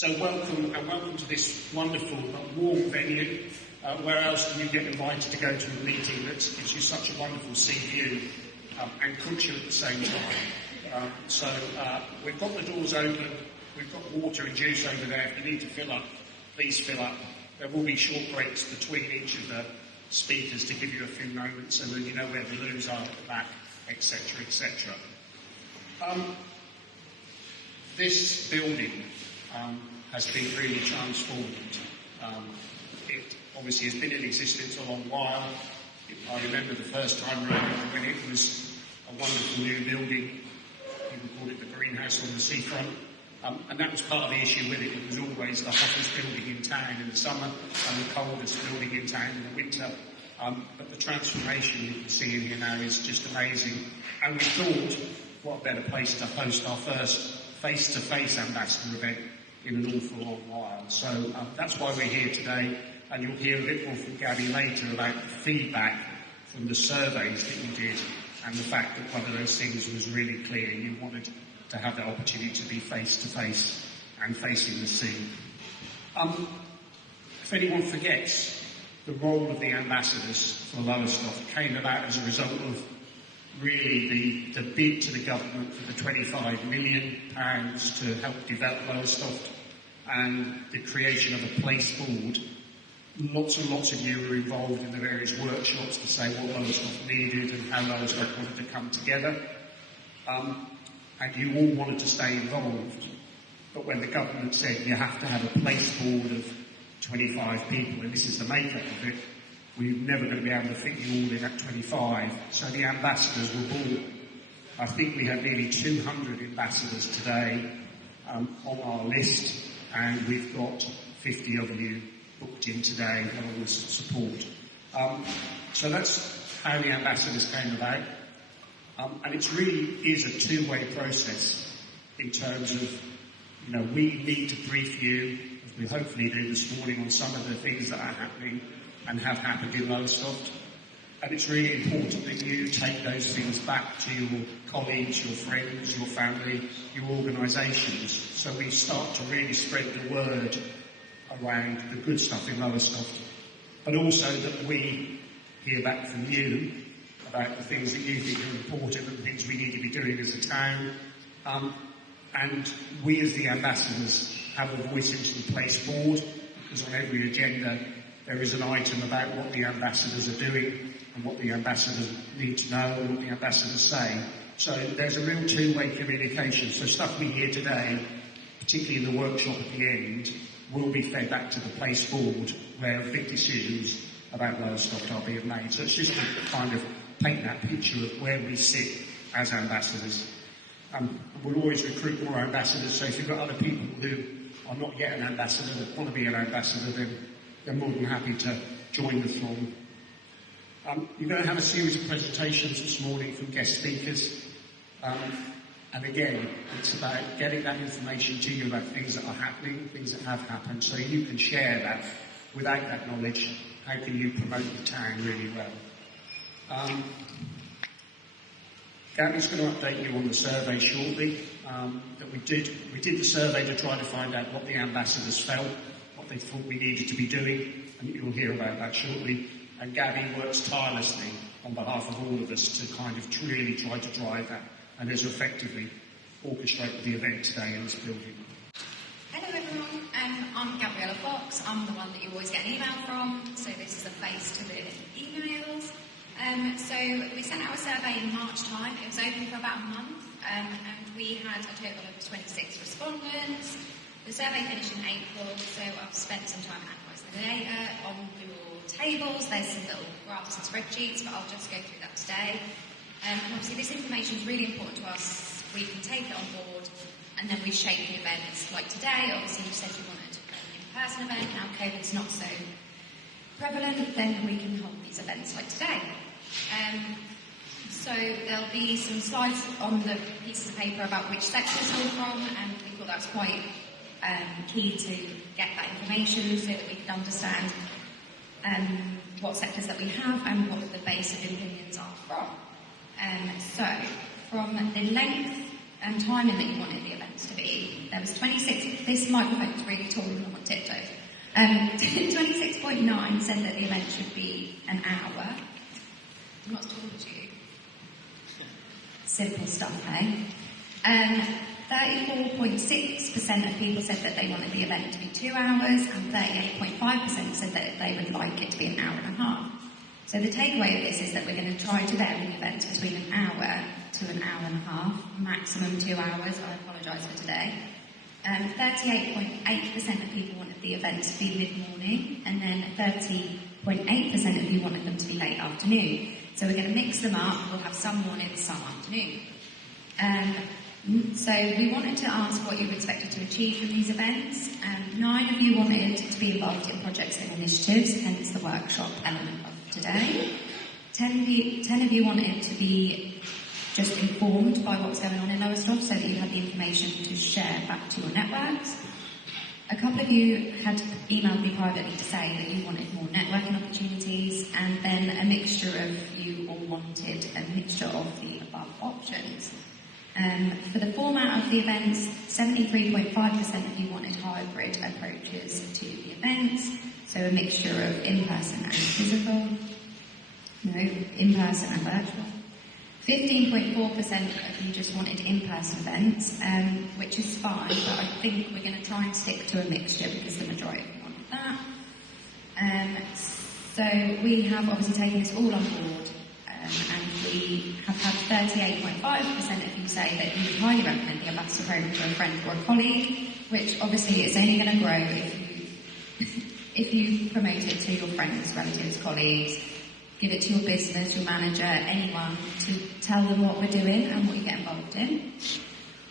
So welcome to this wonderful but warm venue. Where else do you get invited to go to a meeting that gives you such a wonderful sea view and cooks you at the same time? So we've got the doors open, we've got water and juice over there. If you need to fill up, please fill up. There will be short breaks between each of the speakers to give you a few moments so that you know where the loos are at the back, etc., etc. This building has been really transformed. It obviously has been in existence a long while. I remember the first time around when it was a wonderful new building. People called it the greenhouse on the seafront. And that was part of the issue with it. It was always the hottest building in town in the summer and the coldest building in town in the winter. But the transformation you can see in here now is just amazing. And we thought, what a better place to host our first face-to-face ambassador event in an awful long while. So that's why we're here today. And you'll hear a bit more from Gabby later about the feedback from the surveys that you did and the fact that one of those things was really clear. You wanted to have the opportunity to be face-to-face and facing the sea. If anyone forgets, the role of the ambassadors for Lowestoft came about as a result of really the bid to the government for the £25 million to help develop Lowestoft and the creation of a place board. Lots and lots of you were involved in the various workshops to say what Lowestoft needed and how Lowestoft wanted to come together. And you all wanted to stay involved. But when the government said you have to have a place board of 25 people, and this is the makeup of it, we're never going to be able to fit you all in at 25. So the ambassadors were born. I think we have nearly 200 ambassadors today on our list, and we've got 50 of you booked in today along with support. So that's how the ambassadors came about. And it really is a two-way process in terms of, we need to brief you, as we hopefully do this morning, on some of the things that are happening and have happened in Lowestoft. And it's really important that you take those things back to your colleagues, your friends, your family, your organisations, so we start to really spread the word around the good stuff in Lowestoft, but also that we hear back from you about the things that you think are important and things we need to be doing as a town. And we as the ambassadors have a voice into the place board, because on every agenda there is an item about what the ambassadors are doing and what the ambassadors need to know and what the ambassadors say. So there's a real two-way communication. So stuff we hear today, particularly in the workshop at the end, will be fed back to the place board where big decisions about Lowestoft are being made. So it's just to kind of paint that picture of where we sit as ambassadors. We'll always recruit more ambassadors, so if you've got other people who are not yet an ambassador that want to be an ambassador, then they're more than happy to join the throng. You're going to have a series of presentations this morning from guest speakers. And again, it's about getting that information to you about things that are happening, things that have happened, so you can share that. Without that knowledge, how can you promote the town really well? Gabby's going to update you on the survey shortly. That we did the survey to try to find out what the ambassadors felt, what they thought we needed to be doing, and you'll hear about that shortly. And Gabby works tirelessly on behalf of all of us to kind of really try to drive that and has effectively orchestrated the event today in this building. Hello everyone, I'm Gabriella Fox. I'm the one that you always get an email from, so this is a face to the emails. So we sent out a survey in March time. It was open for about a month, and we had a total of 26 respondents. The survey finished in April, so I've spent some time analysing the data on your tables. There's some little graphs and spreadsheets, but I'll just go through that today. And obviously this information is really important to us. We can take it on board, and then we shape the events. Like today, obviously you said you wanted an in-person event. Now COVID's not so prevalent, then we can hold these events like today. So there'll be some slides on the pieces of paper about which sectors we're from, and we thought that was quite key to get that information so that we could understand what sectors that we have and what the base of opinions are from. So from the length timing that you wanted the events to be. There was 26, this microphone's really tall and I'm on tiptoes. 26.9 said that the event should be an hour. I'm not as tall as you. Simple stuff, eh? 34.6% of people said that they wanted the event to be 2 hours, and 38.5% said that they would like it to be an hour and a half. So the takeaway of this is that we're going to try to vary the events between an hour to an hour and a half, maximum 2 hours. I apologise for today. 38.8% of people wanted the event to be mid-morning, and then 30.8% of you wanted them to be late afternoon. So we're going to mix them up. We'll have some morning, some afternoon. So we wanted to ask what you expected to achieve from these events. 9 of you wanted to be involved in projects and initiatives, hence the workshop element of today. 10 of you wanted to be just informed by what's going on in Lowestoft so that you had the information to share back to your networks. A couple of you had emailed me privately to say that you wanted more networking opportunities, and then a mixture of you all wanted a mixture of the above options. For the format of the events, 73.5% of you wanted hybrid approaches to the events, so a mixture of in-person and physical, in-person and virtual. 15.4% of you just wanted in-person events, which is fine, but I think we're going to try and stick to a mixture because the majority of you wanted that. So we have obviously taken this all on board, and we have had 38.5% of you say that you would highly recommend the ambassador program to a friend or a colleague, which obviously is only going to grow if you promote it to your friends, relatives, colleagues, give it to your business, your manager, anyone, to tell them what we're doing and what you get involved in.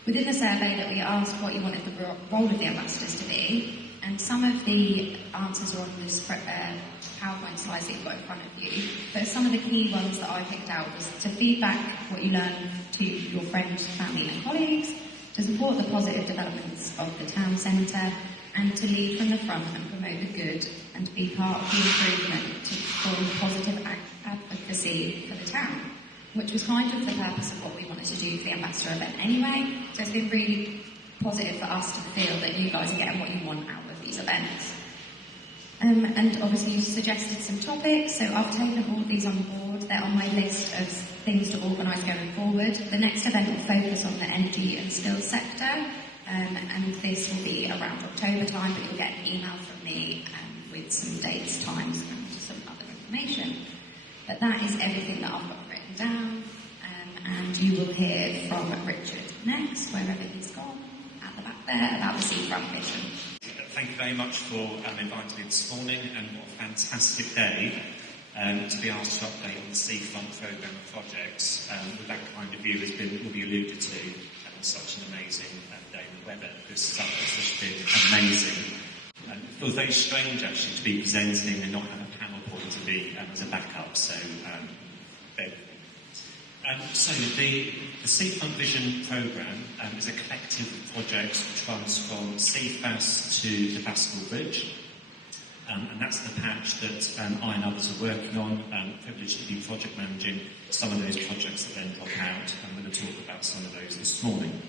Within the survey that we asked what you wanted the role of the ambassadors to be, and some of the answers are on this PowerPoint slides that you've got in front of you, but some of the key ones that I picked out was to feedback what you learn to your friends, family and colleagues, to support the positive developments of the town centre, and to lead from the front and promote the good, and to be part of the improvement to form positive advocacy for the town, which was kind of the purpose of what we wanted to do for the ambassador event anyway. So it's been really positive for us to feel that you guys are getting what you want out of these events. And obviously you suggested some topics, so I've taken all of these on board. They're on my list of things to organise going forward. The next event will focus on the energy and skills sector, and this will be around October time, but you'll get an email from me with some dates, times, and some other information. But that is everything that I've got written down, and you will hear from Richard next, wherever he's gone, at the back there, about the seafront vision. Thank you very much for inviting me this morning, and what a fantastic day to be asked to update on the seafront programme of projects with that kind of view will be alluded to, and such an amazing day in the weather. This stuff has just been amazing. It feels very strange actually to be presenting and not have a PowerPoint to be as a backup, so so the Seafront Vision programme is a collective of projects which runs from Seafast to the Baskerville Bridge, and that's the patch that I and others are working on. Privileged to be project managing some of those projects that then drop out. I'm going to talk about some of those this morning.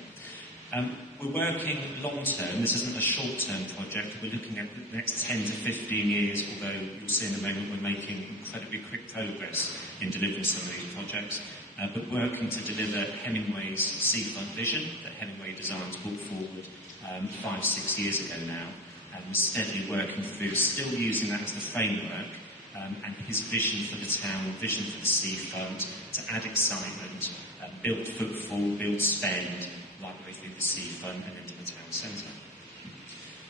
We're working long-term. This isn't a short-term project. We're looking at the next 10 to 15 years, although you'll see in a moment we're making incredibly quick progress in delivering some of these projects. But working to deliver Hemingway's Seafront Vision that Hemingway Designs brought forward 5-6 years ago now, and we're steadily working through, still using that as the framework, and his vision for the town, vision for the seafront, to add excitement, build footfall, build spend, right the way through the seafront and into the town centre.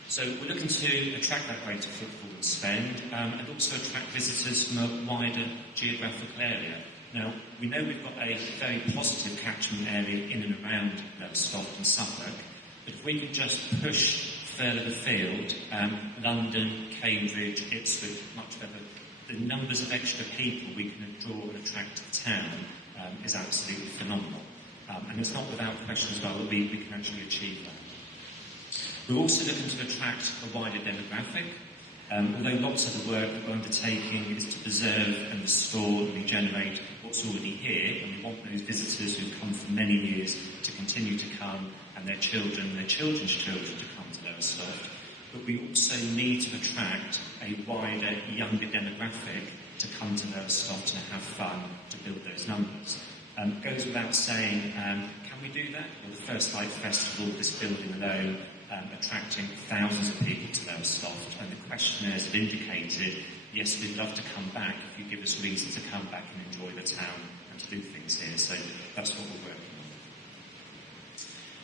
So we're looking to attract that greater footfall and spend, and also attract visitors from a wider geographical area. Now, we know we've got a very positive catchment area in and around Lowestoft and Suffolk, but if we can just push further afield, London, Cambridge, Ipswich, much better, the numbers of extra people we can draw and attract to the town is absolutely phenomenal. And it's not without question as well that we can actually achieve that. We're also looking to attract a wider demographic. Although lots of the work that we're undertaking is to preserve and restore and regenerate what's already here, and we want those visitors who've come for many years to continue to come, and their children and their children's children to come to Lowestoft. But we also need to attract a wider, younger demographic to come to Lowestoft and have fun, to build those numbers. It goes without saying, can we do that? Well, the First Light Festival, this building alone, attracting thousands of people to Lowestoft, and the questionnaires have indicated, yes, we'd love to come back if you give us reason to come back and enjoy the town and to do things here. So that's what we're working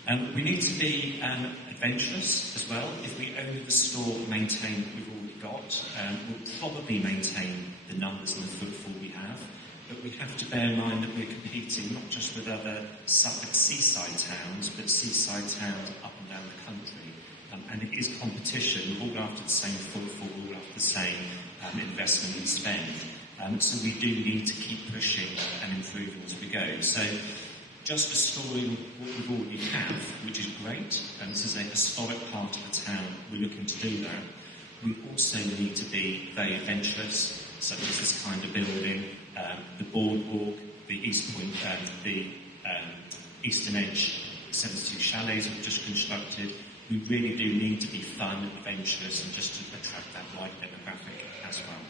on. We need to be adventurous as well. If we only restore and maintain what we've already got, we'll probably maintain the numbers and the footfall we have. But we have to bear in mind that we're competing not just with other Suffolk seaside towns, but seaside towns up and down the country. And it is competition, all after the same footfall, all after the same investment and spend. So we do need to keep pushing and improving as we go. So just restoring what we already have, which is great, and this is a historic part of the town, we're looking to do that. We also need to be very adventurous, such as this kind of building, the boardwalk, the East Point, the Eastern Edge 72 chalets we've just constructed. We really do need to be fun, adventurous, and just to attract that wide demographic as well.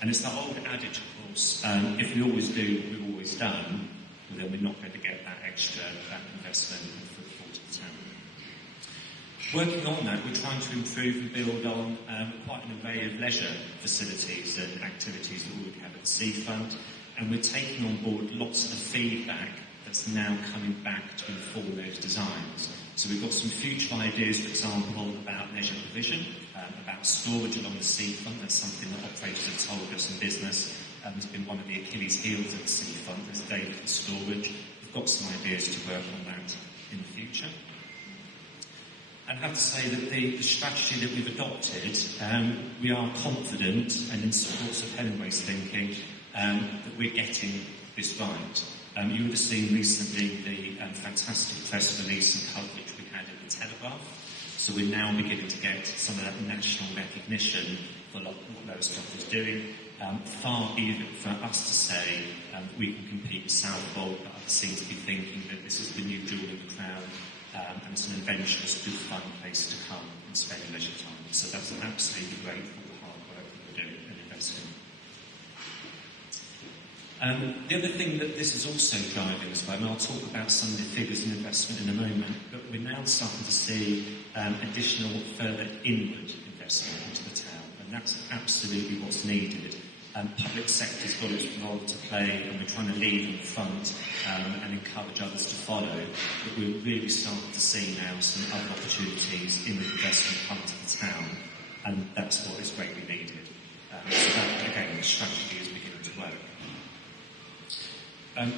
And it's that old adage, of course, if we always do what we've always done, well, then we're not going to get that extra investment and footfall to the town. Working on that, we're trying to improve and build on quite an array of leisure facilities and activities that we would have at the seafront, and we're taking on board lots of the feedback that's now coming back to inform those designs. So we've got some future ideas, for example, about leisure provision, about storage along the seafront. That's something that operators have told us in business has been one of the Achilles heels of the seafront, is daily storage. We've got some ideas to work on that in the future. And I have to say that the strategy that we've adopted, we are confident, and in support of Hemingway's thinking, that we're getting this right. You would have seen recently the fantastic press release and coverage we had in the Telegraph. So we're now beginning to get some of that national recognition for what Lowestoft is doing. Far even for us to say we can compete with Southwold, but others seem to be thinking that this is the new jewel in the crown. And it's an adventurous, good, fun place to come and spend leisure time. So that's absolutely great for the hard work that we're doing and investing. The other thing that this is also driving as well, and I'll talk about some of the figures and investment in a moment, but we're now starting to see additional further inward investment into the town, and that's absolutely what's needed. Public sector's got its role to play, and we're trying to lead in the front and encourage others to follow. But we're really starting to see now some other opportunities in the investment come to the town, and that's what is greatly needed. So that, again, the strategy is beginning to work.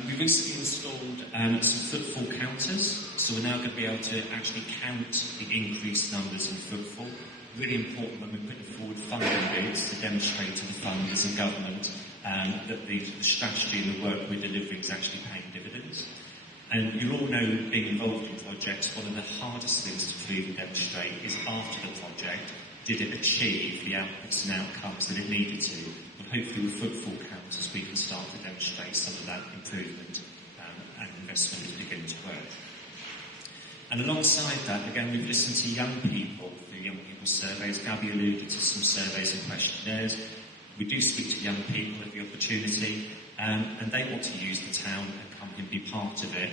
We recently installed some footfall counters, so we're now going to be able to actually count the increased numbers in footfall. Really important when we're putting forward funding bids to demonstrate to the funders and government that the strategy and the work we're delivering is actually paying dividends. And you all know, being involved in projects, one of the hardest things to prove and demonstrate is after the project, did it achieve the outputs and outcomes that it needed to? And hopefully with footfall counters we can start to demonstrate some of that improvement and investment is beginning to work. And alongside that, again, we've listened to young people through young people surveys. Gabby alluded to some surveys and questionnaires. We do speak to young people at the opportunity, and they want to use the town and come and be part of it,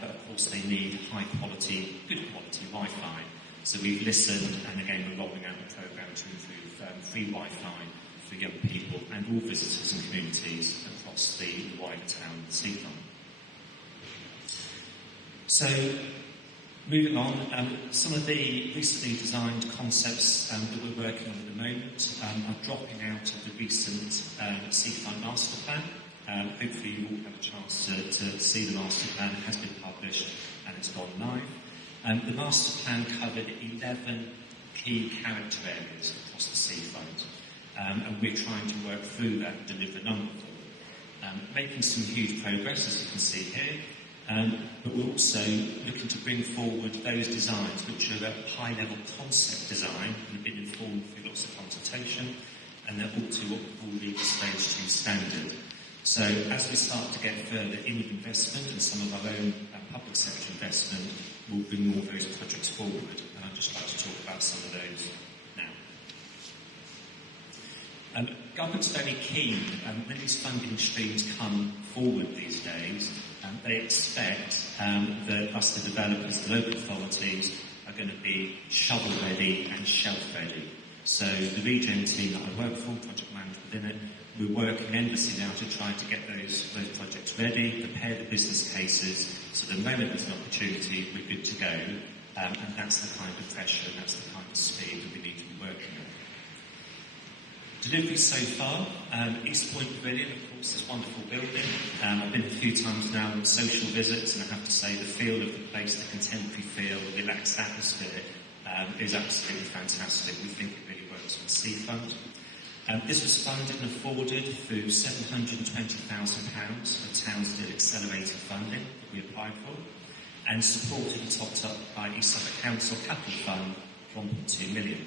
but of course they need high quality, good quality Wi-Fi. So we've listened, and again we're rolling out a programme to improve free Wi-Fi for young people and all visitors and communities across the wider town and the seafront. So, moving on, some of the recently designed concepts that we're working on at the moment are dropping out of the recent seafront master plan. Hopefully you all have a chance to see the master plan. It has been published and it's gone live. The master plan covered 11 key character areas across the seafront, and we're trying to work through that and deliver a number of them. Making some huge progress, as you can see here. But we're also looking to bring forward those designs which are a high-level concept design and have been informed through lots of consultation, and they're all to what we call the Stage 2 standard. So as we start to get further in investment and some of our own public sector investment, we'll bring more of those projects forward. And I'd just like to talk about some of those now. Government's very keen, when these funding streams come forward these days, they expect that us, the developers, the local authorities, are going to be shovel-ready and shelf-ready. So the regen team that I work for, project manager within it, we're working endlessly now to try to get those projects ready, prepare the business cases, so the moment there's an opportunity, we're good to go. And that's the kind of pressure and that's the kind of speed that we need to be working on. Delivery so far, East Point Pavilion, of course, this wonderful building. I've been a few times now on social visits, and I have to say the feel of the place, the contemporary feel, the relaxed atmosphere, is absolutely fantastic. We think it really works on the seafront. This was funded and afforded through £720,000 of Townsville accelerated funding that we applied for, and supported and topped up by East Suffolk Council Capital Fund, £1.2 million.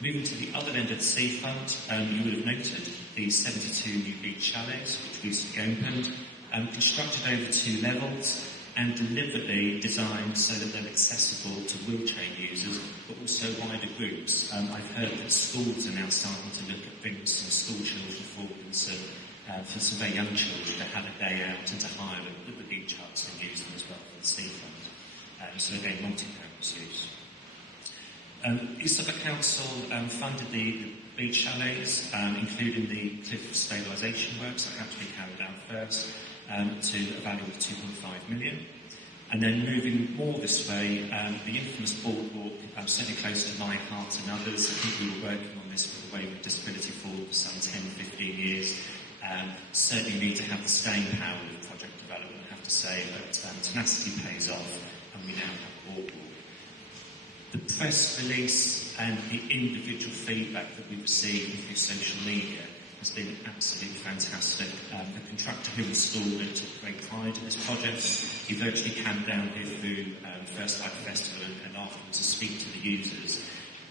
Moving to the other end of the seafront, you would have noted the 72 new beach chalets, which recently opened, constructed over 2 levels and deliberately designed so that they're accessible to wheelchair users, but also wider groups. I've heard that schools are now starting to look at bringing some school children forward and for some very young children to have a day out and to hire the beach huts and use them as well for the seafront. So again, multi-purpose use. East Suffolk Council funded the beach chalets, including the cliff stabilisation works that had to be carried out first, to a value of 2.5 million. And then moving more this way, the infamous boardwalk, certainly close to my heart and others. I think we were working on this with the way with disability for some 10, 15 years. Certainly need to have the staying power of project development, I have to say, but tenacity pays off, and we now have a boardwalk. The press release and the individual feedback that we've received through social media has been absolutely fantastic. The contractor who installed it took great pride in this project. He virtually camped down here through First Light Festival and afterwards to speak to the users.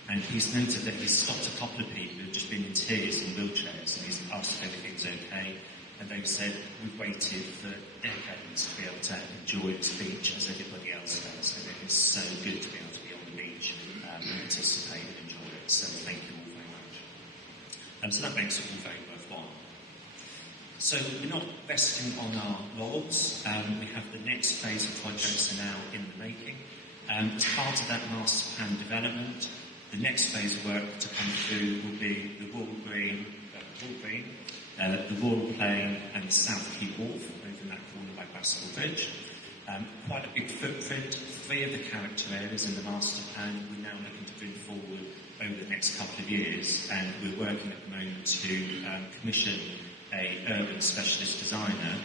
And he's noted that he's stopped a couple of people who've just been in tears in wheelchairs, and he's asked if everything's okay. And they've said, we've waited for decades to be able to enjoy this beach as everybody else does. And it is so good to be able to be on the beach and participate and enjoy it. So thank you all very much. So that makes it all very worthwhile. So we're not resting on our laurels. We have the next phase of projects are now in the making. As part of that master plan development, the next phase of work to come through will be the Royal Green, the Royal Plain and the South Quay Wharf over in that corner by Baskerville Bridge. Quite a big footprint. 3 of the character areas in the master plan we're now looking to bring forward over the next couple of years, and we're working at the moment to commission a urban specialist designer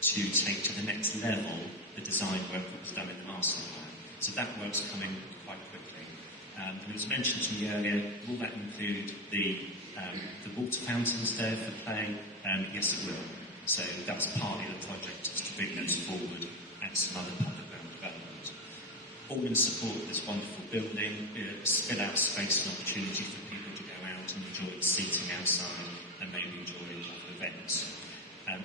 to take to the next level the design work that was done in the master plan. So that work's coming quite quickly. And it was mentioned to me earlier, will that include the water fountains there for play? Yes, it will. So that's part of the project, is to bring those forward and some other public ground development. All in support of this wonderful building, spill out space and opportunity for people to go out and enjoy seating outside and maybe enjoy other events.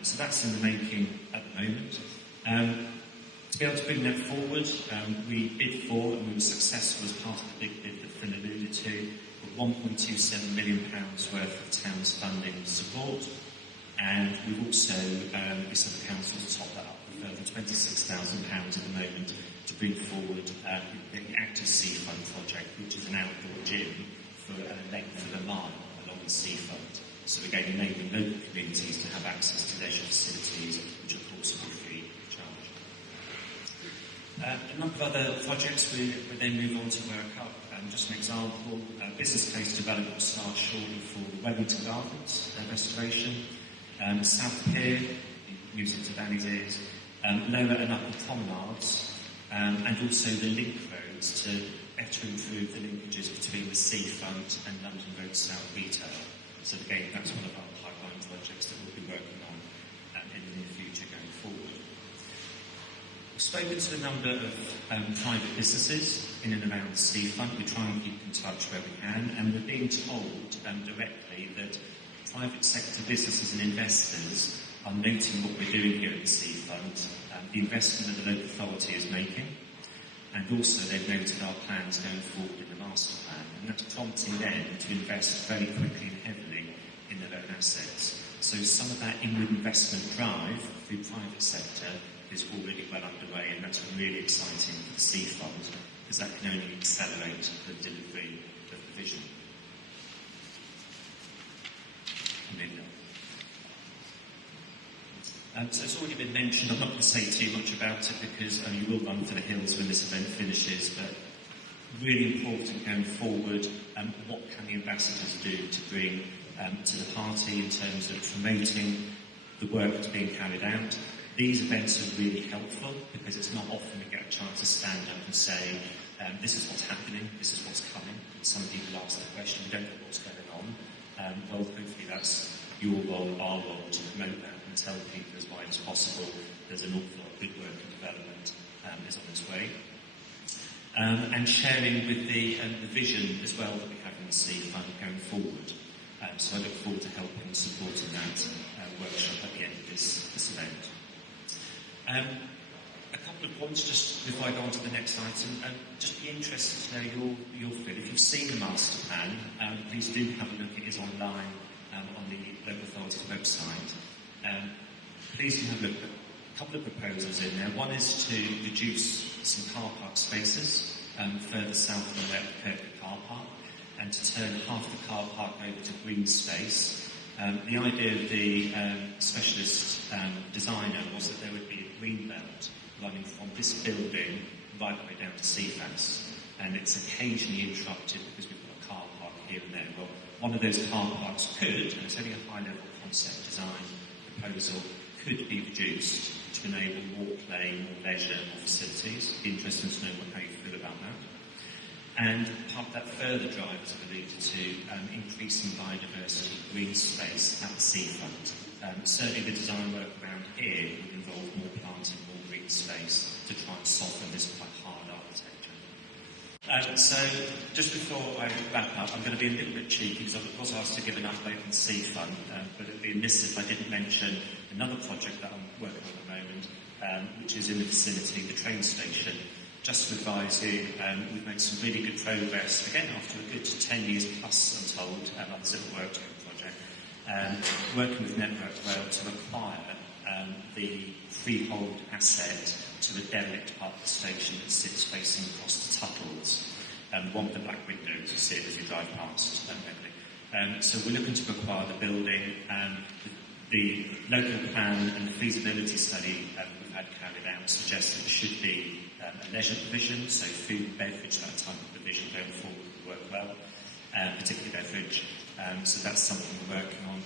So that's in the making at the moment. To be able to bring that forward, we bid for and we were successful as part of the big bid that Phil alluded to, with £1.27 million worth of town's funding support. And we've also, East Suffolk Council has topped that up with further £26,000 at the moment to bring forward the Active Seafront project, which is an outdoor gym for a length of a mile along the seafront. So again, enabling local communities to have access to leisure facilities, which of course will be free of charge. A number of other projects we then move on to work up. Just an example, business case development will start shortly for the Wellington Gardens, their restoration. South Pier, music to Danny's ears, lower and upper promenades, and also the link roads to better improve the linkages between the seafront and London Road South Retail. So again, that's one of our pipeline projects that we'll be working on in the near future going forward. spoken to a number of private businesses in and around the seafront. We try and keep in touch where we can, and we're being told directly that private sector businesses and investors are noting what we're doing here at the seafront, the investment that the local authority is making, and also they've noted our plans going forward in the master plan, and that's prompting them to invest very quickly and heavily in their own assets. So some of that inward investment drive through private sector is already well underway, and that's really exciting for the seafront, because that can only accelerate the delivery of the vision. So it's already been mentioned. I'm not going to say too much about it because you will run for the hills when this event finishes, but really important going forward, what can the ambassadors do to bring to the party in terms of promoting the work that's being carried out. These events are really helpful because it's not often we get a chance to stand up and say, this is what's happening, this is what's coming. Some people ask the question, we don't know what's going on. Well, hopefully that's your role, our role, to promote that and tell people as wide as possible there's an awful lot of good work and development is on its way. And sharing with the vision as well that we have in the seafront going forward. So I look forward to helping and supporting that workshop at the end of this event. A couple of points just before I go on to the next item. Just be interested to know your feel. If you've seen the master plan, please do have a look. It is online on the local authority's website. Please do have a look. A couple of proposals in there. One is to reduce some car park spaces further south from the Kirkby car park, and to turn half the car park over to green space. The idea of the specialist designer was that there would be a green belt running from this building right the way down to CFAS, and it's occasionally interrupted because we've got a car park here and there. Well, one of those car parks could, and it's only a high-level concept design proposal, could be reduced to enable more play, more leisure, more facilities. It'd be interesting to know how you feel about that. And part of that further drive, as I've alluded to, increasing biodiversity, green space at the seafront. Certainly the design work around here would involve more planting, more green space to try and soften this quite hard architecture. So just before I wrap up, I'm going to be a little bit cheeky because I was asked to give an update on the seafront, but it would be amiss if I didn't mention another project that I'm working on at the moment, which is in the vicinity, the train station. Just to advise you, we've made some really good progress, again after a good 10 years plus, I'm told, on this little work project, working with Network Rail to acquire the freehold asset to the derelict part of the station that sits facing across the Tuttles, the one with the black windows you see as you drive past, so we're looking to acquire the building. The local plan and the feasibility study we've had carried out suggests that it should be a leisure provision, so food and beverage, that type of provision going forward will work well, particularly beverage. So that's something we're working on.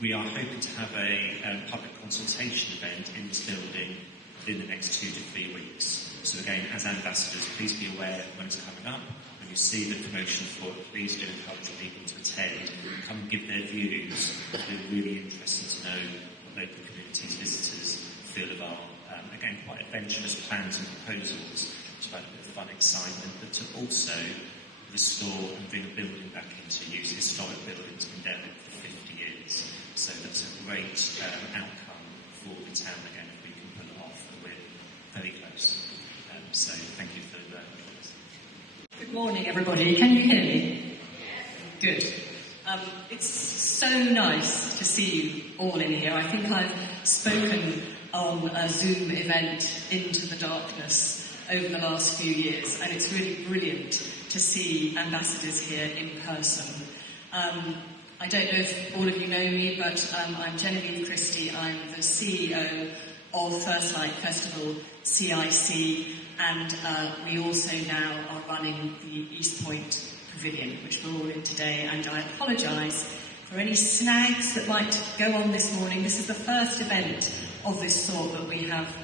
We are hoping to have a public consultation event in this building within the next 2 to 3 weeks. So again, as ambassadors, please be aware when it's coming up. When you see the promotion for it, please do encourage people to attend, come and give their views. It'll be really interesting to know what local communities, visitors feel of our, again, quite adventurous plans and proposals to add a bit of fun, excitement, but to also restore and bring a building back into use. Historic buildings been derelict for 50 years. So that's a great outcome for the town, again, if we can pull it off, and we're very close. So thank you for that. Good morning, everybody. Can you hear me? Good. It's so nice to see you all in here. I think I've spoken on a Zoom event into the darkness over the last few years, and it's really brilliant to see ambassadors here in person. I don't know if all of you know me, but I'm Genevieve Christie. I'm the CEO of First Light Festival CIC, and we also now are running the East Point Pavilion, which we're all in today, and I apologise for any snags that might go on this morning. This is the first event of this sort that we have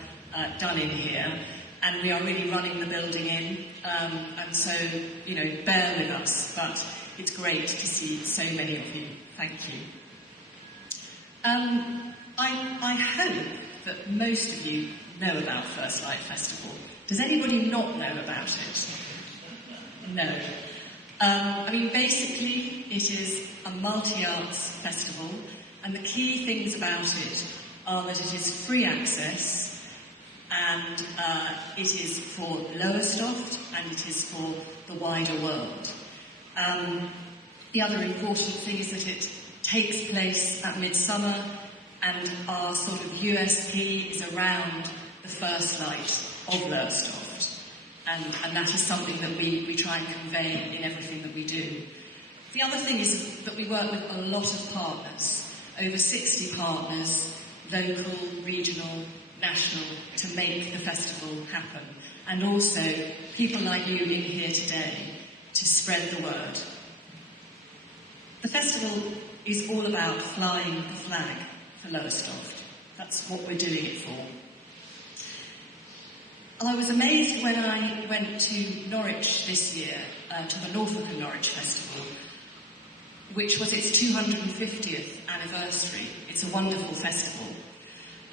done in here, and we are really running the building in, and so, bear with us, but it's great to see so many of you. Thank you. I hope that most of you know about First Light Festival. Does anybody not know about it? No. I mean, basically, it is a multi-arts festival, and the key things about it are that it is free access, and it is for Lowestoft, and it is for the wider world. The other important thing is that it takes place at midsummer, and our sort of USP is around the first light of Lowestoft. And that is something that we try and convey in everything that we do. The other thing is that we work with a lot of partners, over 60 partners, local, regional, national, to make the festival happen. And also people like you in here today to spread the word. The festival is all about flying the flag for Lowestoft. That's what we're doing it for. I was amazed when I went to Norwich this year, to the Norfolk and Norwich Festival, which was its 250th anniversary. It's a wonderful festival,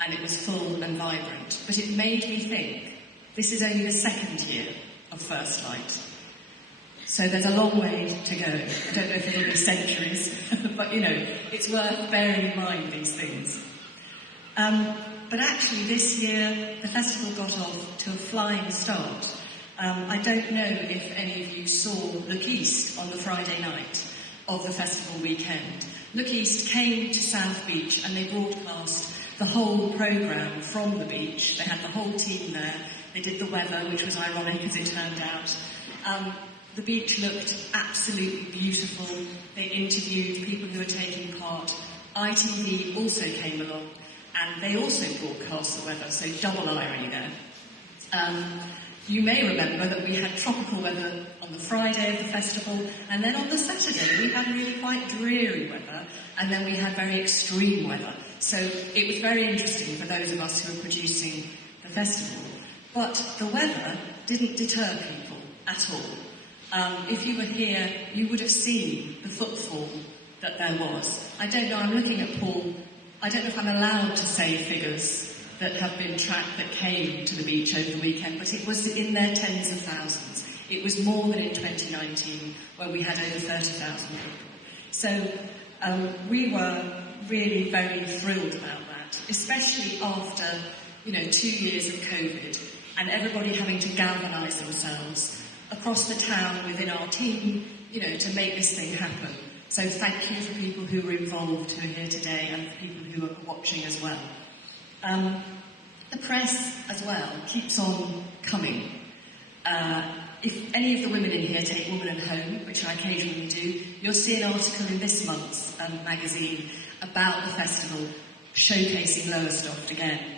and it was full and vibrant. But it made me think, this is only the second year of First Light. So there's a long way to go. I don't know if it'll be centuries, but, you know, it's worth bearing in mind these things. But actually this year, the festival got off to a flying start. I don't know if any of you saw Look East on the Friday night of the festival weekend. Look East came to South Beach and they broadcast the whole programme from the beach. They had the whole team there. They did the weather, which was ironic as it turned out. The beach looked absolutely beautiful. They interviewed people who were taking part. ITV also came along, and they also broadcast the weather, so double irony there. You may remember that we had tropical weather on the Friday of the festival, and then on the Saturday we had really quite dreary weather, and then we had very extreme weather. So it was very interesting for those of us who were producing the festival. But the weather didn't deter people at all. If you were here, you would have seen the footfall that there was. I don't know, I'm looking at Paul. I don't know if I'm allowed to say figures that have been tracked that came to the beach over the weekend, but it was in their tens of thousands. It was more than in 2019, when we had over 30,000 people. So we were really very thrilled about that, especially after, 2 years of COVID and everybody having to galvanise themselves across the town within our team, to make this thing happen. So thank you for people who were involved who are here today and for people who are watching as well. The press as well keeps on coming. If any of the women in here take Woman and Home, which I occasionally do, you'll see an article in this month's magazine about the festival showcasing Lowestoft again.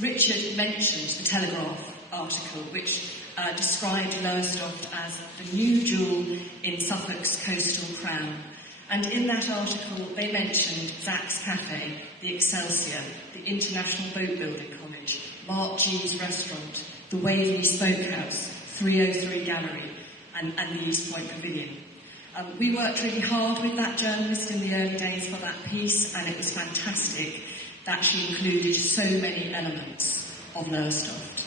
Richard mentioned the Telegraph article, which described Lowestoft as the new jewel in Suffolk's coastal crown. And in that article, they mentioned Zach's Cafe, the Excelsior, the International Boat Building College, Mark G's Restaurant, the Waverley Smokehouse, 303 Gallery, and the East Point Pavilion. We worked really hard with that journalist in the early days for that piece, and it was fantastic that she included so many elements of Lowestoft.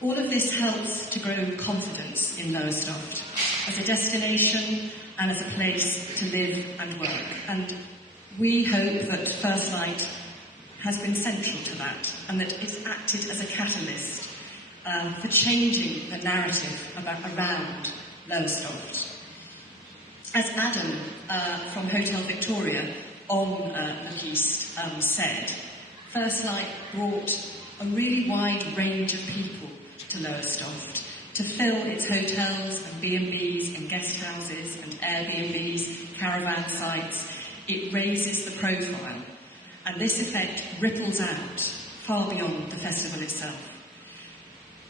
All of this helps to grow confidence in Lowestoft as a destination and as a place to live and work. And we hope that First Light has been central to that and that it's acted as a catalyst for changing the narrative around Lowestoft. As Adam from Hotel Victoria on Look East said, First Light brought a really wide range of people to Lowestoft to fill its hotels and B&Bs and guest houses and Airbnbs, caravan sites. It raises the profile, and this effect ripples out far beyond the festival itself.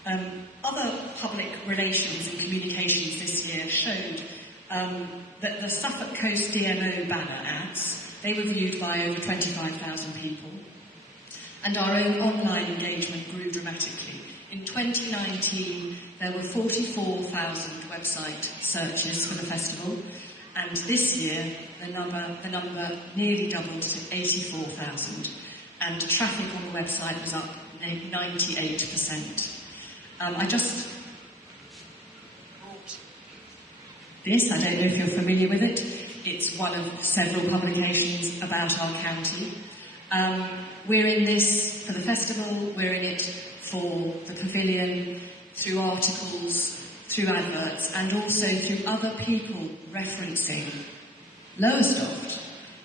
Other public relations and communications this year showed that the Suffolk Coast DMO banner ads, they were viewed by over 25,000 people, and our own online engagement grew dramatically. In 2019, there were 44,000 website searches for the festival, and this year the number nearly doubled to 84,000. and traffic on the website was up 98%. I just brought this. I don't know if you're familiar with it. It's one of several publications about our county. We're in this for the festival, we're in it for the pavilion, through articles, through adverts, and also through other people referencing Lowestoft.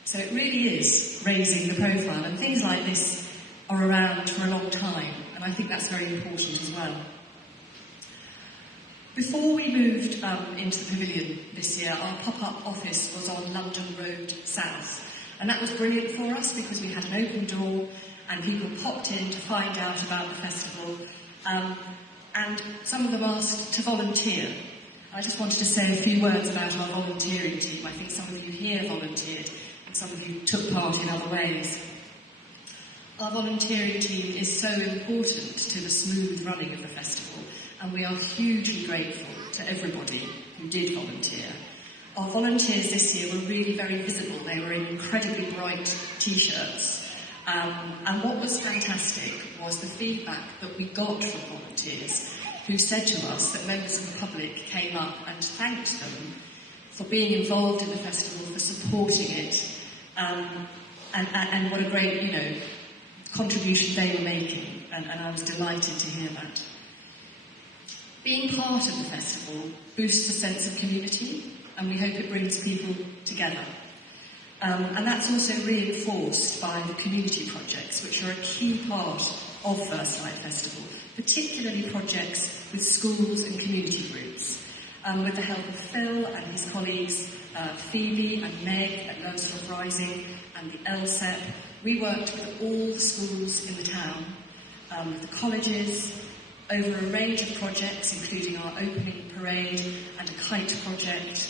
So it really is raising the profile, and things like this are around for a long time, and I think that's very important as well. Before we moved into the pavilion this year, our pop-up office was on London Road South, and that was brilliant for us because we had an open door and people popped in to find out about the festival, and some of them asked to volunteer. I just wanted to say a few words about our volunteering team. I think some of you here volunteered and some of you took part in other ways. Our volunteering team is so important to the smooth running of the festival, and we are hugely grateful to everybody who did volunteer. Our volunteers this year were really very visible. They were in incredibly bright t-shirts. And what was fantastic was the feedback that we got from volunteers who said to us that members of the public came up and thanked them for being involved in the festival, for supporting it, and what a great, contribution they were making, and I was delighted to hear that. Being part of the festival boosts the sense of community, and we hope it brings people together. And that's also reinforced by the community projects, which are a key part of First Light Festival, particularly projects with schools and community groups. With the help of Phil and his colleagues, Phoebe and Meg at Lowestoft Rising and the LSEP, we worked with all the schools in the town, with the colleges, over a range of projects, including our opening parade and a kite project.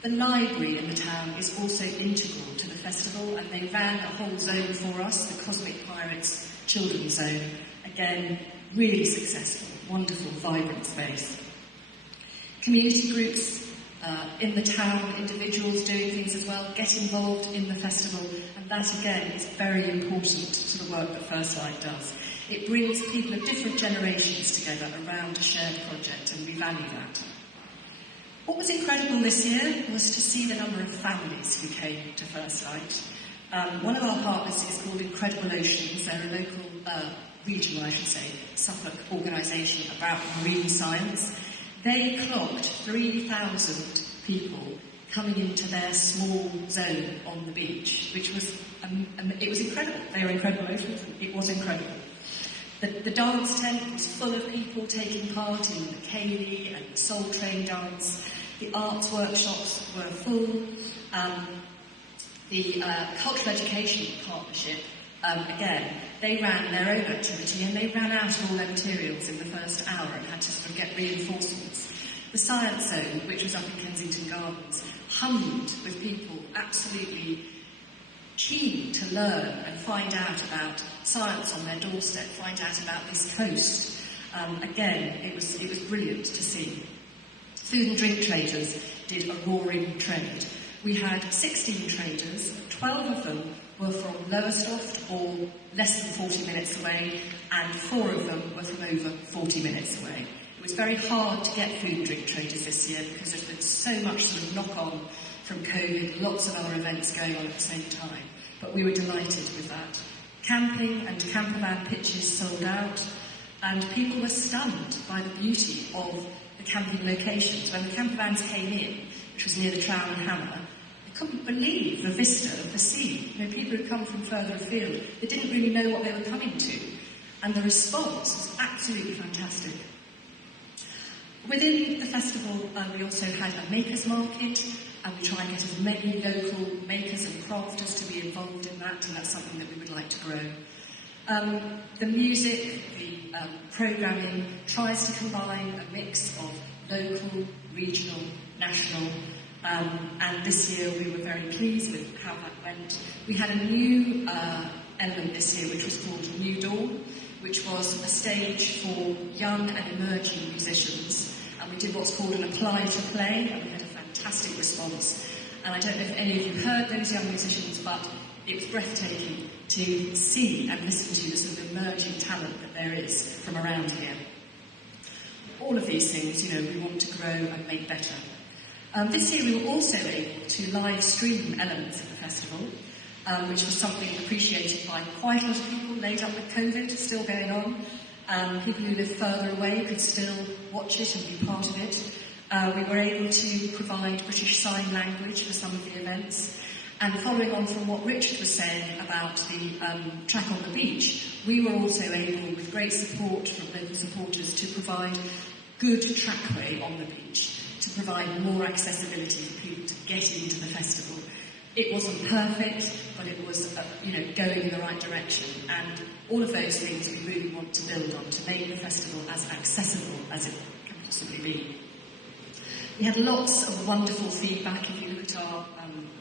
The library in the town is also integral to the festival, and they ran a whole zone for us, the Cosmic Pirates Children's Zone. Again, really successful, wonderful, vibrant space. Community groups in the town, individuals doing things as well, get involved in the festival, and that again is very important to the work that First Light does. It brings people of different generations together around a shared project, and we value that. What was incredible this year was to see the number of families who came to First Light. One of our partners is called Incredible Oceans. They're a local, regional, I should say, Suffolk organisation about marine science. They clocked 3,000 people coming into their small zone on the beach, which was, it was incredible. They were Incredible Oceans, it was incredible. The dance tent was full of people taking part in the Ceilidh and the Soul Train dance. The arts workshops were full. The Cultural Education Partnership, again, they ran their own activity and they ran out of all their materials in the first hour and had to sort of get reinforcements. The Science Zone, which was up in Kensington Gardens, hummed with people absolutely keen to learn and find out about science on their doorstep, find out about this coast. Again, it was brilliant to see. Food and drink traders did a roaring trade. We had 16 traders, 12 of them were from Lowestoft or less than 40 minutes away, and 4 of them were from over 40 minutes away. It was very hard to get food and drink traders this year because there's been so much sort of knock-on from COVID, lots of other events going on at the same time, but we were delighted with that. Camping and campervan pitches sold out, and people were stunned by the beauty of the camping locations. When the campervans came in, which was near the Trow and Hammer, they couldn't believe the vista of the sea. People who'd come from further afield, they didn't really know what they were coming to, and the response was absolutely fantastic. Within the festival, we also had a makers market, and we try and get as many local makers and crafters to be involved in that, and that's something that we would like to grow. The music, the programming tries to combine a mix of local, regional, national, and this year we were very pleased with how that went. We had a new element this year which was called New Dawn, which was a stage for young and emerging musicians, and we did what's called an apply to play, and we had a fantastic response. And I don't know if any of you heard those young musicians, but it was breathtaking to see and listen to the sort of emerging talent that there is from around here. All of these things, we want to grow and make better. This year we were also able to live stream elements of the festival, which was something appreciated by quite a lot of people laid up with COVID still going on. People who live further away could still watch it and be part of it. We were able to provide British Sign Language for some of the events. And following on from what Richard was saying about the track on the beach, we were also able, with great support from local supporters, to provide good trackway on the beach, to provide more accessibility for people to get into the festival. It wasn't perfect, but it was, going in the right direction. And all of those things we really want to build on to make the festival as accessible as it can possibly be. We had lots of wonderful feedback. If you look at our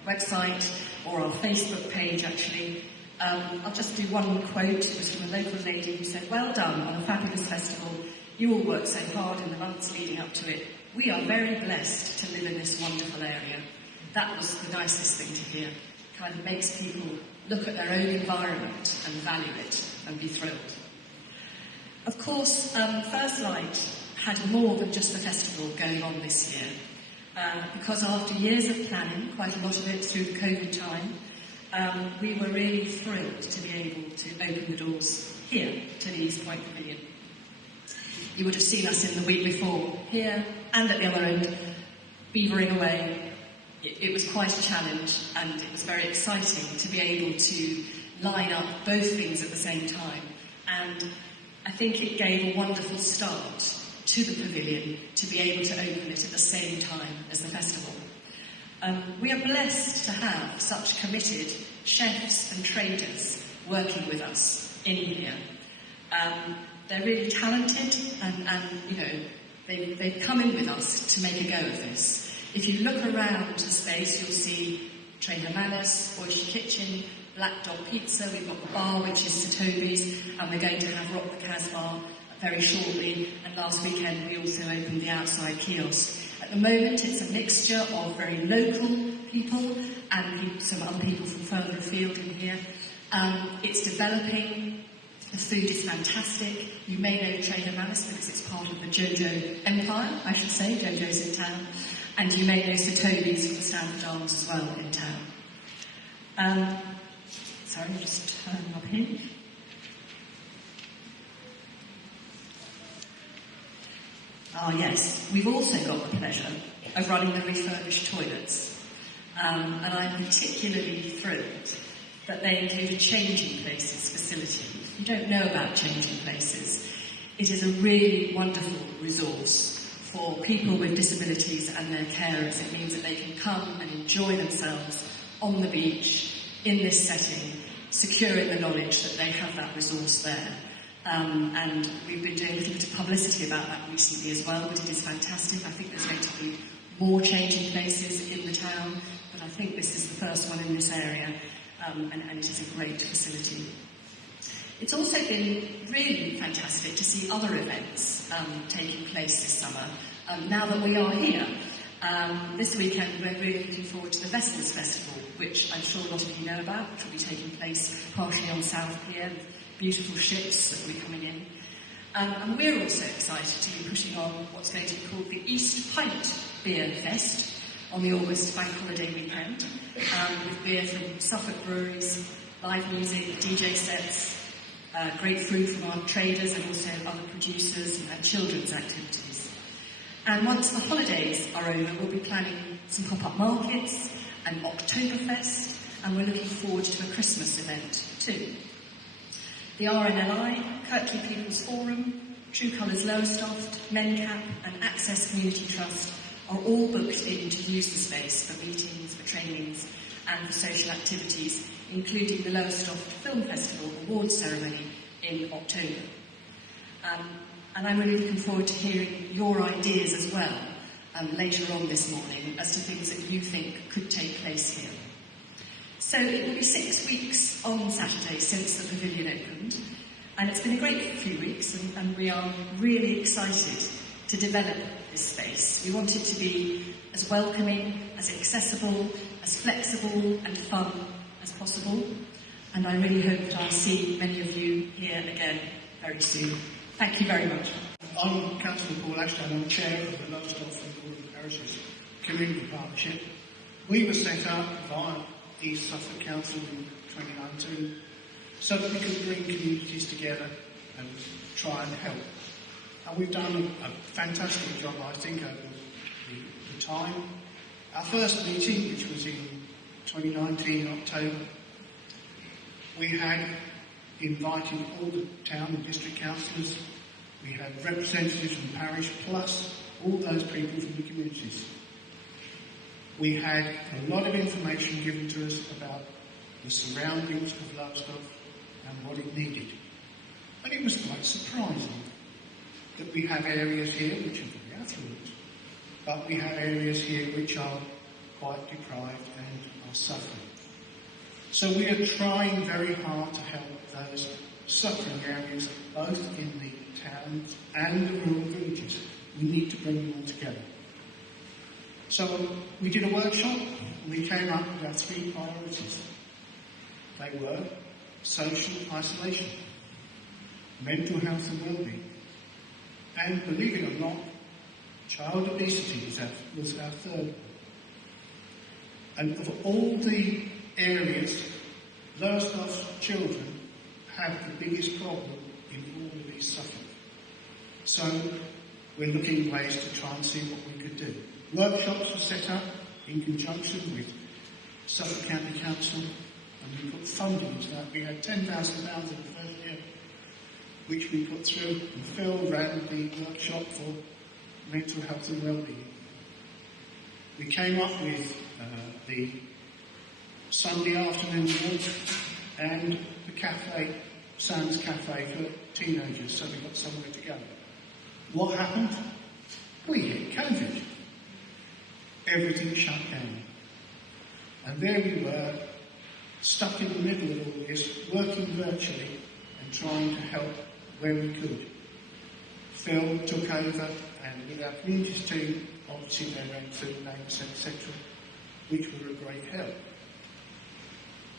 website or our Facebook page, actually, I'll just do one quote. It was from a local lady who said, "Well done on a fabulous festival. You all worked so hard in the months leading up to it. We are very blessed to live in this wonderful area." That was the nicest thing to hear. It kind of makes people look at their own environment and value it and be thrilled. Of course, First Light had more than just the festival going on this year, because after years of planning, quite a lot of it through the COVID time, we were really thrilled to be able to open the doors here to the East Point Pavilion. You would have seen us in the week before here and at the other end, beavering away. It was quite a challenge, and it was very exciting to be able to line up both things at the same time. And I think it gave a wonderful start to the pavilion to be able to open it at the same time as the festival. We are blessed to have such committed chefs and traders working with us in here. They're really talented, and they've come in with us to make a go of this. If you look around the space, you'll see Trader Manus, Oyster Kitchen, Black Dog Pizza. We've got the bar, which is Sir Toby's, and we're going to have Rock the Casbah very shortly. And last weekend we also opened the outside kiosk. At the moment, it's a mixture of very local people and some other people from further afield in here. It's developing. The food is fantastic. You may know Trader Manus because it's part of the Jojo Empire, I should say. Jojo's in town. And you may know Sir Toby's from the Stamford Arms as well in town. Sorry, I'll just turn up here. Yes, we've also got the pleasure of running the refurbished toilets. And I'm particularly thrilled that they include a changing places facility. If you don't know about changing places, it is a really wonderful resource for people with disabilities and their carers. It means that they can come and enjoy themselves on the beach in this setting, secure in the knowledge that they have that resource there. And we've been doing a little bit of publicity about that recently as well, but it is fantastic. I think there's going to be more changing places in the town, but I think this is the first one in this area, and it is a great facility. It's also been really fantastic to see other events taking place this summer, now that we are here. This weekend we're really looking forward to the Vessels Festival, which I'm sure a lot of you know about, which will be taking place partially on South Pier, with beautiful ships that will be coming in. And we're also excited to be putting on what's going to be called the East Point Beer Fest on the August bank holiday weekend, with beer from Suffolk breweries, live music, DJ sets, great food from our traders and also other producers, and children's activities. And once the holidays are over, we'll be planning some pop-up markets and Oktoberfest, and we're looking forward to a Christmas event too. The RNLI, Kirkley People's Forum, True Colours Lowestoft, MenCap and Access Community Trust are all booked in to use the space for meetings, for trainings and for social activities, including the Lowestoft Film Festival awards ceremony in October. And I'm really looking forward to hearing your ideas as well later on this morning as to things that you think could take place here. So it will be 6 weeks on Saturday since the pavilion opened, and it's been a great few weeks, and we are really excited to develop this space. We want it to be as welcoming, as accessible, as flexible and fun as possible. and I really hope that I'll see many of you here again very soon. Thank you very much. I'm Councillor Paul Ashton. I'm Chair of the Lowestoft and Northern Parishes Community Partnership. We were set up via East Suffolk Council in 2019 so that we could bring communities together and try and help. And we've done a fantastic job, I think, over the time. Our first meeting, which was in 2019, October, we had invited all the town and district councillors. We had representatives from the parish, plus all those people from the communities. We had a lot of information given to us about the surroundings of Lowestoft and what it needed. And it was quite surprising that we have areas here which are very affluent, but we have areas here which are quite deprived and are suffering. So we are trying very hard to help those suffering areas, both in the towns and the rural villages. We need to bring them all together. So we did a workshop and we came up with our 3 priorities. They were social isolation, mental health and well-being, and believe it or not, child obesity was our 3rd one. And of all the areas, Lowestoft children have the biggest problem in all of East Suffolk. So we're looking at ways to try and see what we could do. Workshops were set up in conjunction with Suffolk County Council, and we put funding into that. We had £10,000 in the first year, which we put through, and Phil ran the workshop for mental health and well-being. We came up with the Sunday afternoon walk and the cafe, Sam's Cafe for teenagers, so we got somewhere to go. What happened? We hit COVID. Everything shut down. And there we were, stuck in the middle of all this, working virtually and trying to help where we could. Phil took over, and with our communities team, obviously they ran food banks, etc., which were a great help.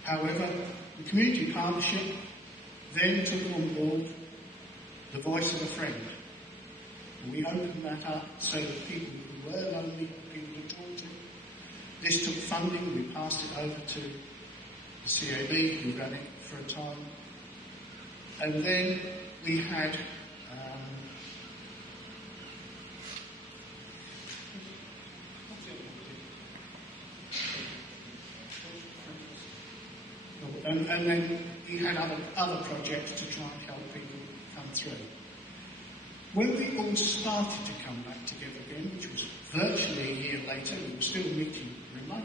However, the community partnership then took on board the voice of a friend. And we opened that up so that people who were lonely, people to talk to. This took funding, we passed it over to the CAB, who ran it for a time. And then we had and then we had other projects to try and help people come through. When we all started to come back together again, which was virtually a year later, we were still meeting remotely,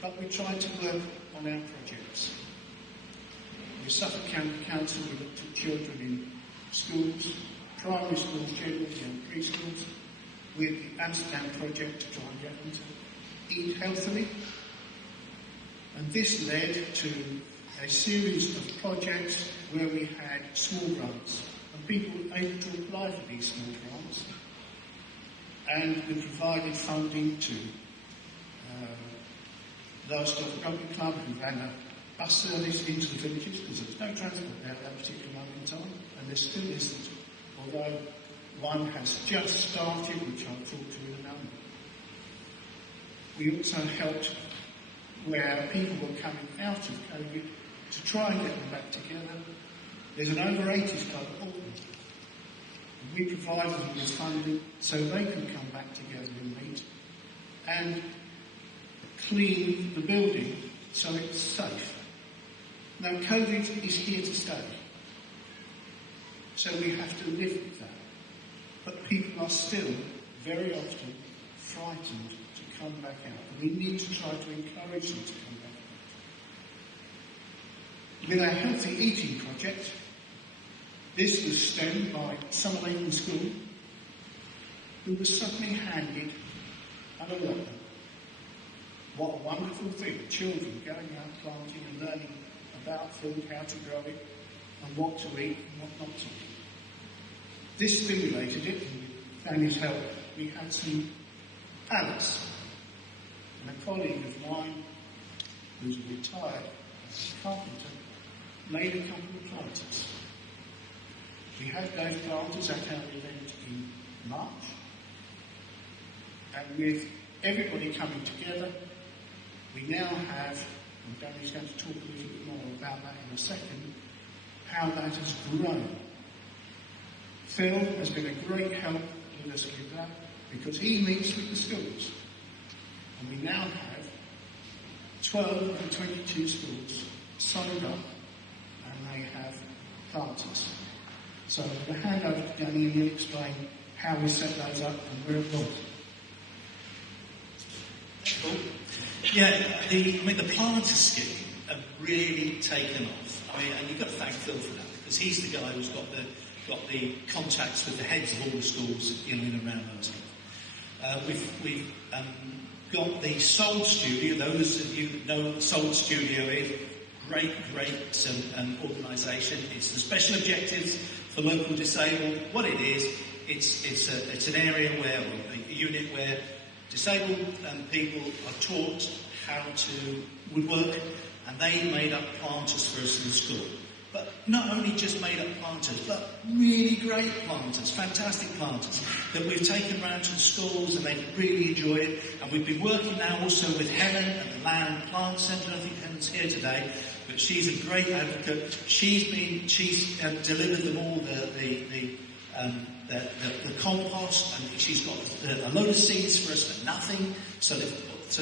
but we tried to work on our projects. With Suffolk County Council, we looked at children in schools, primary schools generally and preschools, with the Amsterdam project to try and get them to eat healthily. And this led to a series of projects where we had small grants, and people were able to apply for these small grants. And we provided funding to Lowestoft Rugby Club, who ran a bus service into the villages, because there was no transport there at that particular moment in time, and there still isn't, although one has just started, which I'll talk to in a moment. We also helped where people were coming out of COVID to try and get them back together. There's an over 80s club at Alton. We provided them with funding so they can come back together and meet and clean the building so it's safe. Now, COVID is here to stay, so we have to live with that. But people are still very often frightened to come back out. We need to try to encourage them to come back out. With our Healthy Eating project, this was stemmed by Summer Lane School, who was suddenly handed an allotment. What a wonderful thing, children going out planting and learning about food, how to grow it, and what to eat and what not to eat. This stimulated it, and with Fanny's help, we had some pallets. And a colleague of mine, who's a retired carpenter, made a couple of planters. We had those planters at our event in March, and with everybody coming together, we now have, and Danny's going to talk a little bit more about that in a second, how that has grown. Phil has been a great help with us with that because he meets with the schools. And we now have 12 of the 22 schools signed up and they have planters. So I'm going to hand over to Danny and he'll explain how we set those up and where it was. Cool. Yeah, the planter scheme have really taken off. And you've got to thank Phil for that because he's the guy who's got the contacts with the heads of all the schools in and around Lowestoft. We've got the Soul Studio. Those of you that know what the Soul Studio is, great organisation. It's the special objectives for local disabled. What it is, it's an area where, or a unit where disabled people are taught how to woodwork, and they made up planters for us in school. But not only just made up planters, but really great planters, fantastic planters that we've taken around to the schools and they really enjoy it. And we've been working now also with Helen at the Land Plant Centre. I think Helen's here today, but she's a great advocate. She's delivered them all the compost, and she's got a load of seeds for us for nothing. So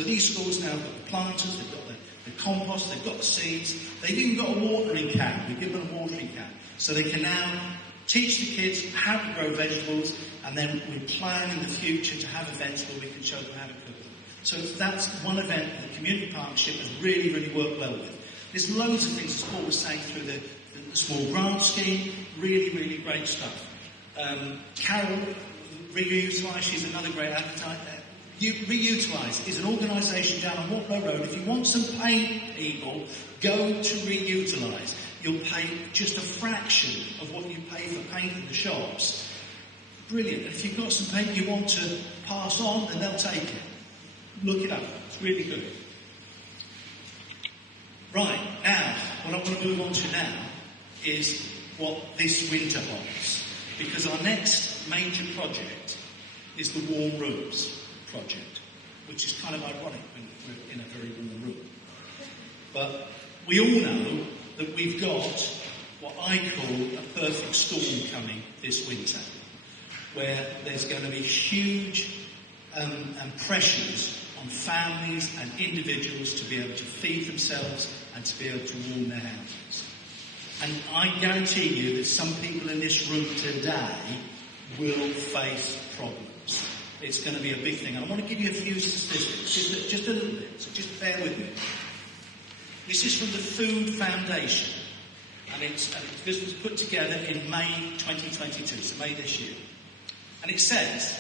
these schools now have got the planters, they've got the compost, they've got the seeds, they've even got a watering can. We give them a watering can. So they can now teach the kids how to grow vegetables, and then we plan in the future to have events where we can show them how to cook them. So that's one event that the community partnership has really, really worked well with. There's loads of things, as Paul was saying, through the small grant scheme, really, really great stuff. Carol, Reutilise, she's another great advertiser. Reutilise is an organisation down on Watlow Road. If you want some paint, people, go to Reutilise. You'll pay just a fraction of what you pay for paint in the shops. Brilliant. If you've got some paint you want to pass on, then they'll take it. Look it up. It's really good. Right, now, what I want to move on to now is what this winter holds. Because our next major project is the Warm Rooms project, which is kind of ironic when we're in a very warm room. But we all know that we've got what I call a perfect storm coming this winter, where there's going to be huge pressures on families and individuals to be able to feed themselves and to be able to warm their houses. And I guarantee you that some people in this room today will face problems. It's going to be a big thing. I want to give you a few statistics, just a little bit, so just bear with me. This is from the Food Foundation, and this was put together in May 2022, so May this year. And it says,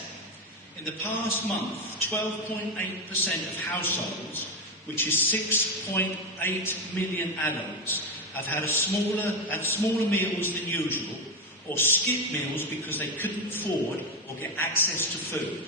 in the past month, 12.8% of households, which is 6.8 million adults, have had smaller meals than usual, or skipped meals because they couldn't afford or get access to food.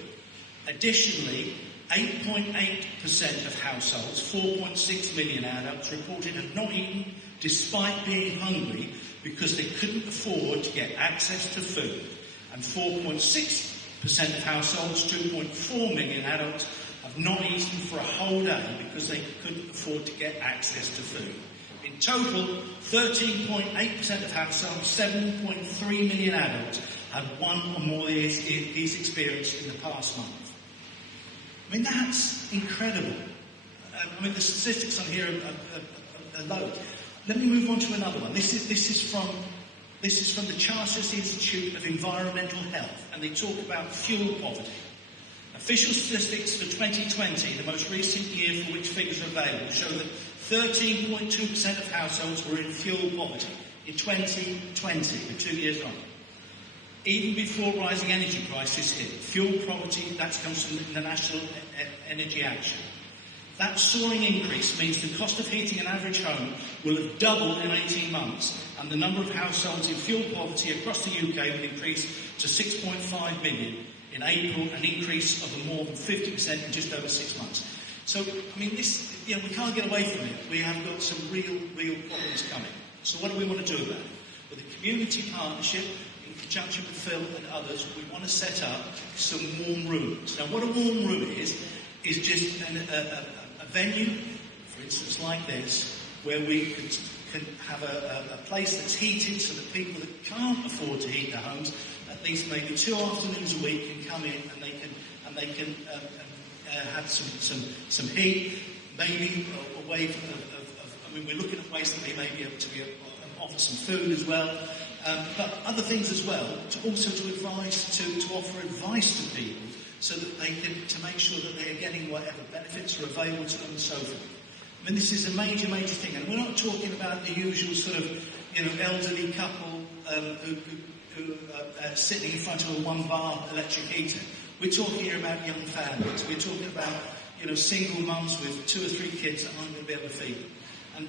Additionally, 8.8% of households, 4.6 million adults, reported have not eaten despite being hungry because they couldn't afford to get access to food. And 4.6% of households, 2.4 million adults, have not eaten for a whole day because they couldn't afford to get access to food. In total, 13.8% of households, 7.3 million adults, have one or more of these experienced in the past month. I mean, that's incredible. The statistics on here are low. Let me move on to another one. This is from the Charteris Institute of Environmental Health, and they talk about fuel poverty. Official statistics for 2020, the most recent year for which figures are available, show that 13.2% of households were in fuel poverty in 2020, we're 2 years on. Even before rising energy prices hit, fuel poverty, that comes from the National Energy Action. That soaring increase means the cost of heating an average home will have doubled in 18 months, and the number of households in fuel poverty across the UK will increase to 6.5 million in April, an increase of more than 50% in just over 6 months. So So, I mean, this, you know, we can't get away from it. We have got some real problems coming. So what do we want to do about it? With a community partnership, in conjunction with Phil and others, we want to set up some warm rooms. Now, what a warm room is just a venue, for instance, like this, where we can have a place that's heated so that people that can't afford to heat their homes, at least maybe 2 afternoons a week, can come in and they can have some heat, maybe a way of I mean, we're looking at ways that they may be able to offer some food as well, but other things as well, to offer advice to people so that they can, to make sure that they are getting whatever benefits are available to them and so forth. I mean, this is a major thing, and we're not talking about the usual sort of, you know, elderly couple who are sitting in front of a 1-bar electric heater. We're talking here about young families. We're talking about, you know, single mums with 2 or 3 kids that aren't going to be able to feed them.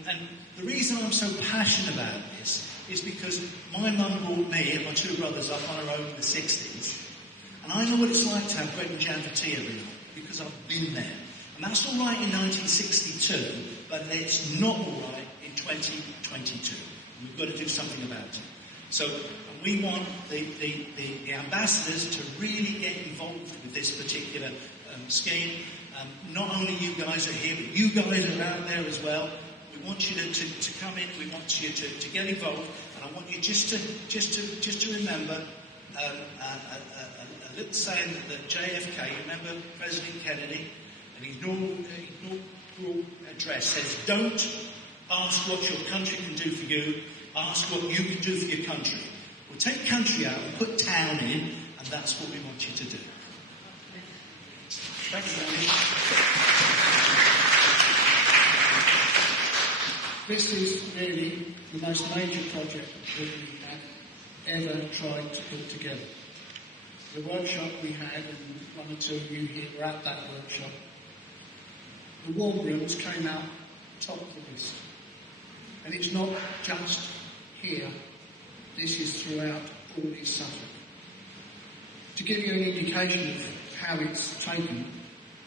And the reason I'm so passionate about this is because my mum brought me and my 2 brothers up on her own in the 60s, and I know what it's like to have bread and jam for tea every night, because I've been there. And that's all right in 1962, but it's not all right in 2022. We've got to do something about it. So we want the ambassadors to really get involved with this particular scheme. Not only you guys are here, but you guys are out there as well. We want you to come in. We want you to get involved, and I want you just to remember a little saying that JFK, remember President Kennedy, and his inaugural address says, "Don't ask what your country can do for you. Ask what you can do for your country." We'll take country out and put town in, and that's what we want you to do. Thank you, Andy. This is really the most major project that we have ever tried to put together. The workshop we had, and 1 or 2 of you here were at that workshop, the warm rooms came out top of the list. And it's not just here, this is throughout all East Suffolk. To give you an indication of how it's taken,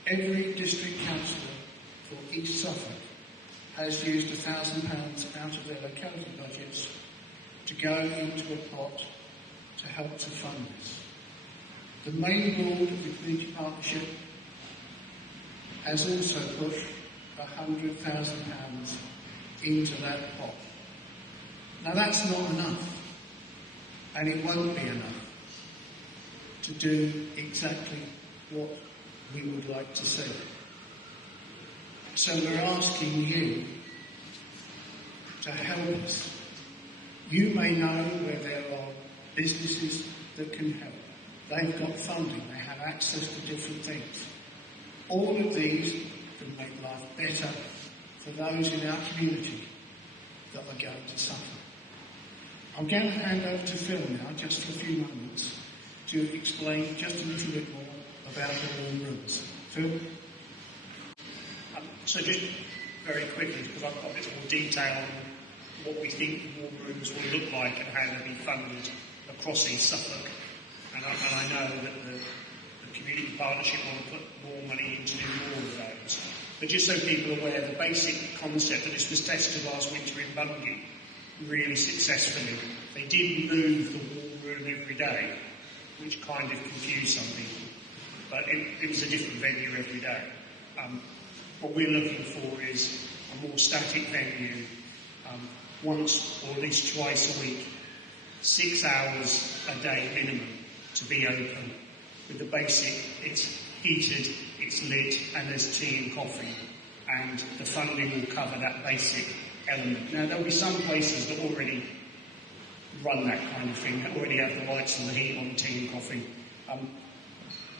every district councillor for East Suffolk has used £1,000 out of their locality budgets to go into a pot to help to fund this. The main board of the community partnership has also put £100,000 into that pot. Now that's not enough, and it won't be enough to do exactly what we would like to see. So we're asking you to help us. You may know where there are businesses that can help. They've got funding, they have access to different things. All of these can make life better for those in our community that are going to suffer. I'm going to hand over to Phil now, just for a few moments, to explain just a little bit more about the warm rooms. Phil? So just very quickly, because I've got a bit more detail on what we think the warm rooms will look like and how they'll be funded across East Suffolk. And I know that the community partnership want to put more money into doing more of those. But just so people are aware, the basic concept that this was tested last winter in Bungay really successfully. They did move the warm room every day, which kind of confused some people. But it was a different venue every day. What we're looking for is a more static venue, once or at least twice a week, 6 hours a day minimum to be open. With the basic, it's heated, it's lit, and there's tea and coffee. And the funding will cover that basic element. Now, there'll be some places that already run that kind of thing, that already have the lights and the heat on tea and coffee.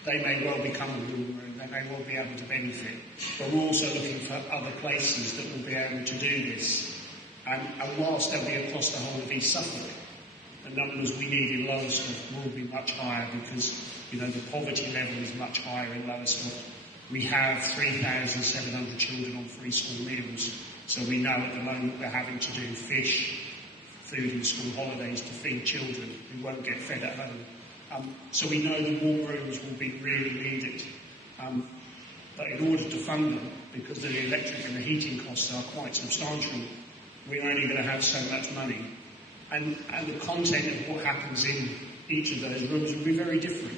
They may well become a warm room, they may well be able to benefit. But we're also looking for other places that will be able to do this. And whilst they'll be across the whole of East Suffolk, the numbers we need in Lowestoft will be much higher because, you know, the poverty level is much higher in Lowestoft. We have 3,700 children on free school meals, so we know at the moment we're having to do fish, food and school holidays to feed children who won't get fed at home. So we know the warm rooms will be really needed. But in order to fund them, because the electric and the heating costs are quite substantial, we're only going to have so much money. And the content of what happens in each of those rooms will be very different.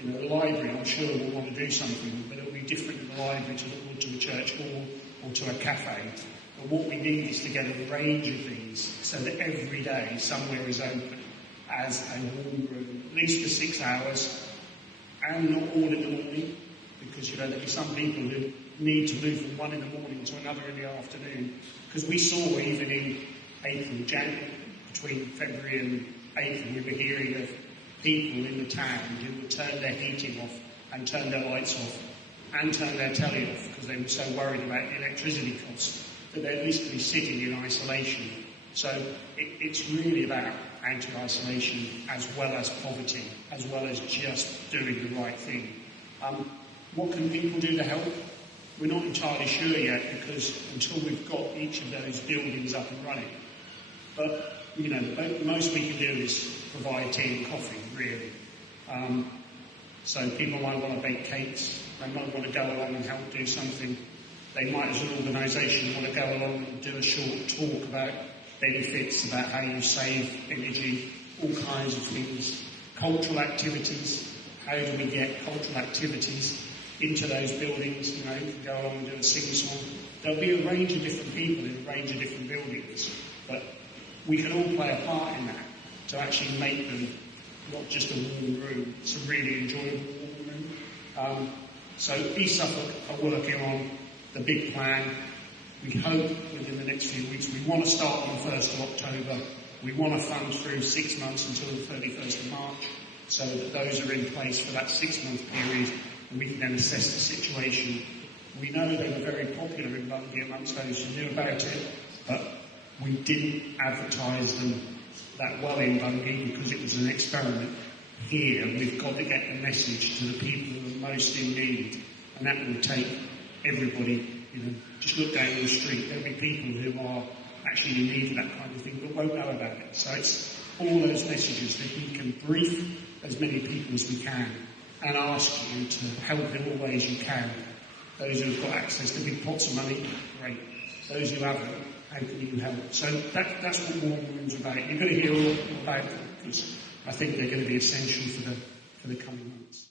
You know, the library, I'm sure, will want to do something, but it'll be different in the library to a church hall or to a cafe. But what we need is to get a range of these so that every day somewhere is open as a warm room, at least for 6 hours, and not all in the morning, because, you know, there'll be some people who need to move from one in the morning to another in the afternoon. Because we saw even in April, January, between February and April, we were hearing of people in the town who would turn their heating off and turn their lights off and turn their telly off because they were so worried about the electricity costs that they'd at least be sitting in isolation. So it's really about anti-isolation as well as poverty, as well as just doing the right thing. What can people do to help? We're not entirely sure yet, because until we've got each of those buildings up and running. But, you know, the most we can do is provide tea and coffee, really. So people might want to bake cakes, they might want to go along and help do something. They might, as an organisation, want to go along and do a short talk about benefits, about how you save energy, all kinds of things. Cultural activities, how do we get cultural activities into those buildings? You know, you can go along and do a sing-song. There'll be a range of different people in a range of different buildings, but we can all play a part in that to actually make them not just a warm room, it's a really enjoyable warm room. So East Suffolk are working on the big plan. We hope within the next few weeks. We want to start on the 1st of October. We want to fund through 6 months until the 31st of March, so that those are in place for that 6-month period, and we can then assess the situation. We know they were very popular in Bungay amongst those who knew about it, but we didn't advertise them that well in Bungay because it was an experiment. Here, we've got to get the message to the people who are most in need, and that will take everybody. You know, just look down the street, there'll be people who are actually in need of that kind of thing but won't know about it. So it's all those messages that we can brief as many people as we can and ask you to help in all ways you can. Those who have got access to big pots of money, great. Those who haven't, how can you help? So that's what Warm Rooms are about. You're going to hear all about them because I think they're going to be essential for the coming months.